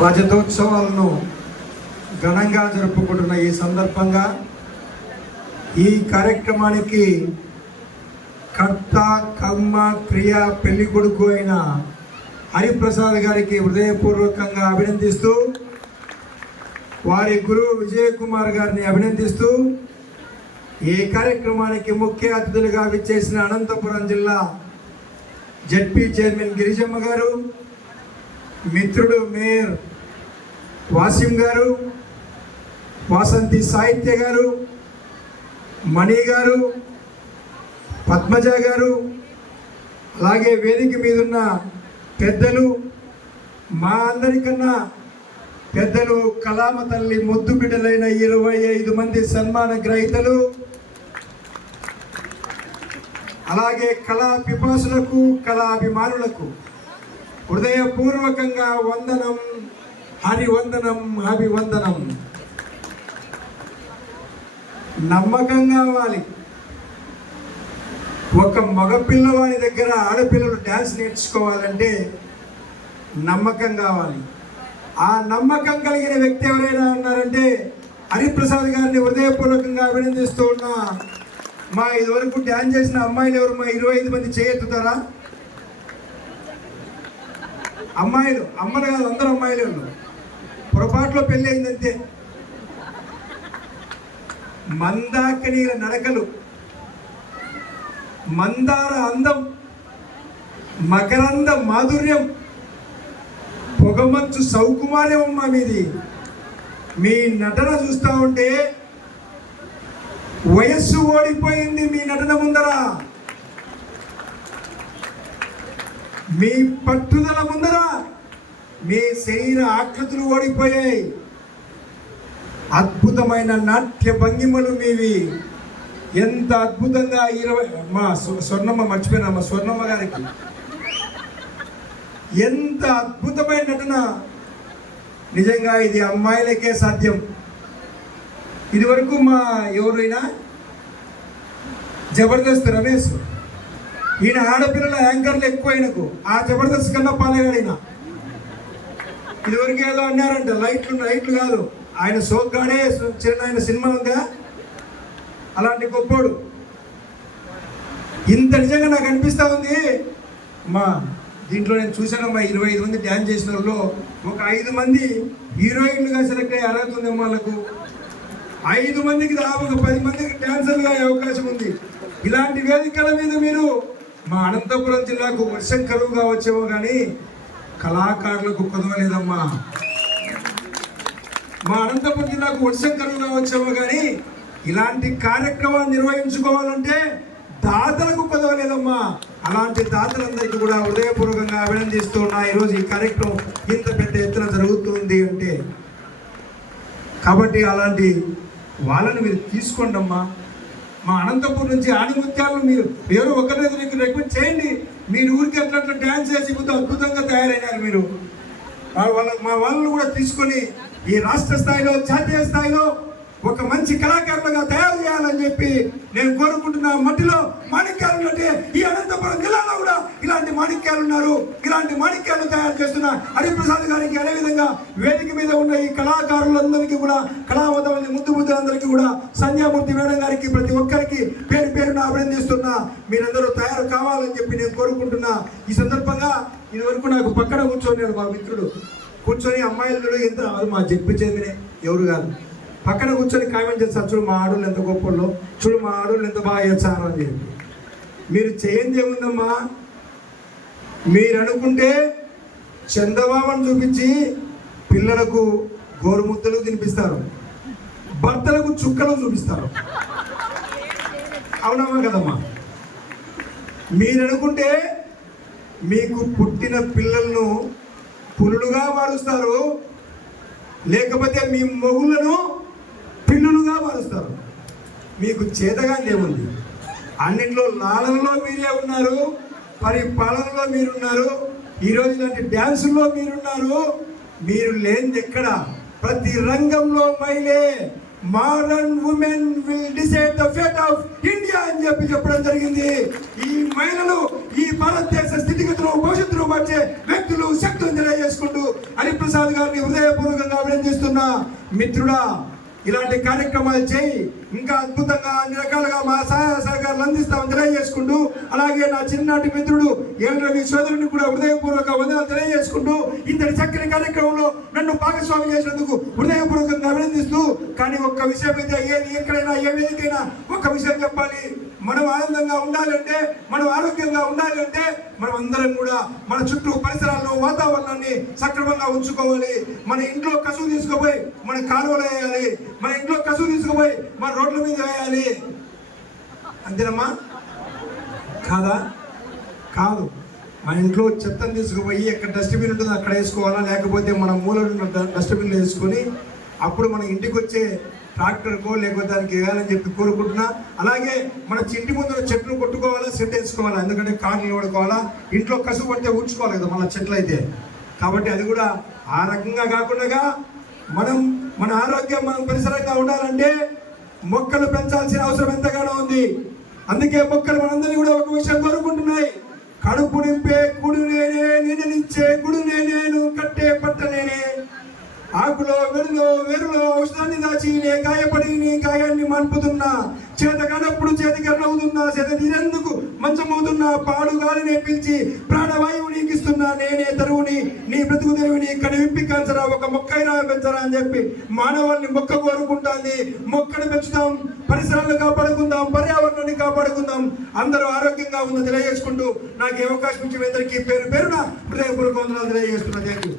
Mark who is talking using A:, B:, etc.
A: రజతోత్సవాలను ఘనంగా జరుపుకుంటున్న ఈ సందర్భంగా ఈ కార్యక్రమానికి కర్త కర్మ క్రియ పెళ్ళి కొడుకు అయిన హరిప్రసాద్ గారికి హృదయపూర్వకంగా అభినందిస్తూ వారి గురువు విజయ్ కుమార్ గారిని అభినందిస్తూ ఈ కార్యక్రమానికి ముఖ్య అతిథులుగా విచ్చేసిన అనంతపురం జిల్లా జడ్పీ చైర్మన్ గిరిజమ్మ గారు మిత్రుడు మేయర్ వాసిం గారు వాసంతి సాహిత్య గారు మణి గారు పద్మజ గారు అలాగే వేదిక మీదున్న పెద్దలు మా అందరికన్నా పెద్దలు కలామ తల్లి ముద్దు బిడ్డలైన ఇరవై ఐదు మంది సన్మాన గ్రహీతలు అలాగే కళా పిపాసులకు కళాభిమానులకు హృదయపూర్వకంగా వందనం హరివందనం అభివందనం. నమ్మకం కావాలి ఒక మగపిల్లవాడి దగ్గర ఆడపిల్లలు డ్యాన్స్ నేర్చుకోవాలంటే నమ్మకం కావాలి ఆ నమ్మకం కలిగిన వ్యక్తి ఎవరైనా ఉన్నారంటే హరిప్రసాద్ గారిని హృదయపూర్వకంగా అభినందిస్తూ ఉన్న. మా ఇదివరకు డ్యాన్స్ చేసిన అమ్మాయిలు ఎవరు? మా ఇరవై ఐదు మంది చేయెత్తుతారా అమ్మాయిలు అమ్మలు కాదు అందరూ అమ్మాయిలే ఉన్నారు. పొరపాట్లో పెళ్ళి అయిందంతే. మందాకినీల నడకలు మందార అందం మకరంద మాధుర్యం పొగమంచు సౌకుమార్యం అమ్మా మీది. మీ నటన చూస్తూ ఉంటే వయస్సు ఓడిపోయింది మీ నటన ముందర. మీ పట్టుదల ముందర మీ శరీర ఆకృతులు ఓడిపోయాయి. అద్భుతమైన నాట్య భంగిమలు మీవి. ఎంత అద్భుతంగా ఇరవై మా స్వ- స్వర్ణమ్మ మర్చిపోయినా మా స్వర్ణమ్మ గారికి. ఎంత అద్భుతమైన నటన. నిజంగా ఇది అమ్మాయిలకే సాధ్యం. ఇదివరకు మా ఎవరైనా జబర్దస్త్ రమేష్ ఈయన ఆడపిల్లల యాంకర్లు ఎక్కువ ఆయనకు ఆ జబర్దస్త్ కన్నా పాలేగాడిన ఇదివరకు ఏదో అన్నారంట లైట్లు లైట్లు కాదు. ఆయన సోగ్గాడే చిన్న ఆయన సినిమా ఉందా? అలాంటి గొప్పోడు. ఇంత నిజంగా నాకు అనిపిస్తా ఉంది. మా దీంట్లో నేను చూశానమ్మా ఇరవై ఐదు మంది డ్యాన్స్ చేసిన వాళ్ళు. ఒక ఐదు మంది హీరోయిన్లుగా సెలెక్ట్ అయ్యే అర్హత ఉంది వాళ్ళకు. ఐదు మందికి దాదాపు పది మందికి డాన్సర్గా అయ్యే అవకాశం ఉంది. ఇలాంటి వేదికల మీద మీరు మా అనంతపురం జిల్లాకు వర్షం కరువుగా వచ్చేమో కానీ కళాకారులకు కుదవలేదమ్మా. మా అనంతపురం జిల్లాకు వర్షం కరువుగా వచ్చేమో కానీ ఇలాంటి కార్యక్రమాలు నిర్వహించుకోవాలంటే దాతలకు కుదవలేదమ్మా. అలాంటి దాతలందరికీ కూడా హృదయపూర్వకంగా అభినందిస్తూ ఉన్నా ఈరోజు ఈ కార్యక్రమం ఇంత పెద్ద ఎత్తున జరుగుతుంది అంటే. కాబట్టి అలాంటి వాళ్ళని మీరు తీసుకోండి అమ్మా మా అనంతపూర్ నుంచి ఆణిముత్యాలను మీరు ఎవరు ఒకరినైతే మీకు రిక్వెస్ట్ చేయండి. మీరు ఊరికి అట్లా డ్యాన్స్ చేసి ముందు అద్భుతంగా తయారైనారు మీరు. వాళ్ళ మా వాళ్ళను కూడా తీసుకొని ఈ రాష్ట్ర స్థాయిలో జాతీయ స్థాయిలో ఒక మంచి కళాకారులుగా తయారు చెప్పి నేను కోరుకుంటున్న మట్టిలో మాణిక్యాలు ఉన్నట్టే ఈ అనంతపురం జిల్లాలో కూడా ఇలాంటి మాణిక్యాలు ఉన్నారు. ఇలాంటి మాణిక్యాలు తయారు చేస్తున్న హరిప్రసాద్ గారికి అదేవిధంగా వేదిక మీద ఉన్న ఈ కళాకారులందరికీ కూడా కళావతమంది ముద్దు బుద్ధులందరికీ కూడా సంధ్యామూర్తి మేడం గారికి ప్రతి ఒక్కరికి పేరు పేరున అభినందిస్తున్నా. మీరందరూ తయారు కావాలని చెప్పి నేను కోరుకుంటున్నా. ఈ సందర్భంగా ఇదివరకు నాకు పక్కన కూర్చొని మా మిత్రుడు కూర్చొని అమ్మాయిలు ఎంత మా చెప్పి చెందినే ఎవరు కాదు? పక్కన కూర్చొని కామెంట్ చేస్తారు చూడు మా ఆడోళ్ళు ఎంత గొప్పలో చూడు మా ఆడోళ్ళు ఎంత బాగా చేస్తారు అని చెప్పి. మీరు చేయండి ఏముందమ్మా? మీరు అనుకుంటే చందమామను చూపించి పిల్లలకు గోరుముద్దలు తినిపిస్తారు భర్తలకు చుక్కలు చూపిస్తారు. అవునమ్మా కదమ్మా? మీరు అనుకుంటే మీకు పుట్టిన పిల్లలను పులులుగా మారుస్తారు లేకపోతే మీ మొగులను మారుస్తారు మీకు చేతగా ఏముంది? అన్నింటిలో లాలనలో మీరే ఉన్నారు పరిపాలనలో మీరున్నారు ఈరోజు ఇలాంటి డ్యాన్సుల్లో మీరున్నారు. మీరు లేనిది ఎక్కడ? ప్రతి రంగంలో మైలే modern women will decide the fate of India అని చెప్పి చెప్పడం జరిగింది. ఈ మహిళలు ఈ భారతదేశ స్థితిగతులు భవిష్యత్తును మార్చే వ్యక్తులు శక్తులు తెలియజేసుకుంటూ హరిప్రసాద్ గారిని హృదయపూర్వకంగా అభినందిస్తున్నా. మిత్రుడా ఇలాంటి కార్యక్రమాలు చేయి. ఇంకా అద్భుతంగా అన్ని రకాలుగా మా సహాయ సహకారాలు అందిస్తామని తెలియజేసుకుంటూ అలాగే నా చిన్ననాటి మిత్రుడు ఏం రవి సోదరుని కూడా హృదయపూర్వక వందనాలు తెలియజేసుకుంటూ ఇంతటి చక్కని కార్యక్రమంలో నన్ను భాగస్వామి చేసినందుకు హృదయపూర్వకంగా అభినందిస్తూ కానీ ఒక్క విషయం అయితే ఏది ఎక్కడైనా ఏ వేదికైనా ఒక్క విషయం చెప్పాలి. మనం ఆనందంగా ఉండాలంటే మనం ఆరోగ్యంగా ఉండాలంటే మనం అందరం కూడా మన చుట్టూ పరిసరాల్లో వాతావరణాన్ని సక్రమంగా ఉంచుకోవాలి. మన ఇంట్లో కసువు తీసుకుపోయి మన కాలువలు వేయాలి. మన ఇంట్లో కసువు తీసుకుపోయి మన రోడ్ల మీద వేయాలి. అంతేనమ్మా? కాదా? కాదు. మన ఇంట్లో చెత్తను తీసుకుపోయి ఎక్కడ డస్ట్బిన్ ఉంటుందో అక్కడ వేసుకోవాలా? లేకపోతే మన మూలలో ఉన్న డస్ట్బిన్లో వేసుకొని అప్పుడు మన ఇంటికి వచ్చే ట్రాక్టర్కో లేకపోతే దానికి వేయాలని చెప్పి కోరుకుంటున్నా. అలాగే మన ఇంటి ముందున చెట్లు కొట్టుకోవాలా సెట్ వేసుకోవాలా? ఎందుకంటే కార్లు వాడుకోవాలా ఇంట్లో కసుపు పడితే ఉంచుకోవాలి కదా మన చెట్లు అయితే కాబట్టి అది కూడా ఆ రకంగా కాకుండా మనం మన ఆరోగ్యం మనం పరిసరంగా ఉండాలంటే మొక్కలు పెంచాల్సిన అవసరం ఎంతగానో ఉంది. అందుకే మొక్కలు మనందరినీ కూడా ఒక విషయం కోరుకుంటున్నాయి. కడుపు నింపే కుడు నేనే నీడనిచ్చే గుడు నేనేను కట్టే పట్ట నేనే. ఆకులో వెలులో వేరులో ఔషధాన్ని దాచి నే గాయపడి నీ గాయాన్ని మన్పుతున్నా. చేత కానప్పుడు చేతి అవుతున్నా చేత నీరెందుకు మంచమవుతున్నా పాడు గాలిని పిలిచి ప్రాణవాయువు నీకు ఇస్తున్నా నేనే తరువుని నీ బ్రతుకు తెరువుని కని విప్పి కాల్చరా ఒక మొక్కైనా పెంచరా అని చెప్పి మానవాళ్ళని మొక్క కోరుకుంటాంది. మొక్కను పెంచుతాం పరిసరాలను కాపాడుకుందాం పర్యావరణాన్ని కాపాడుకుందాం. అందరూ ఆరోగ్యంగా ఉందని తెలియజేసుకుంటూ నాకు ఏ అవకాశం ఇచ్చి అందరికీ పేరు పేరున హృదయపూర్వక వందనాలు తెలియజేస్తున్నా. Thank you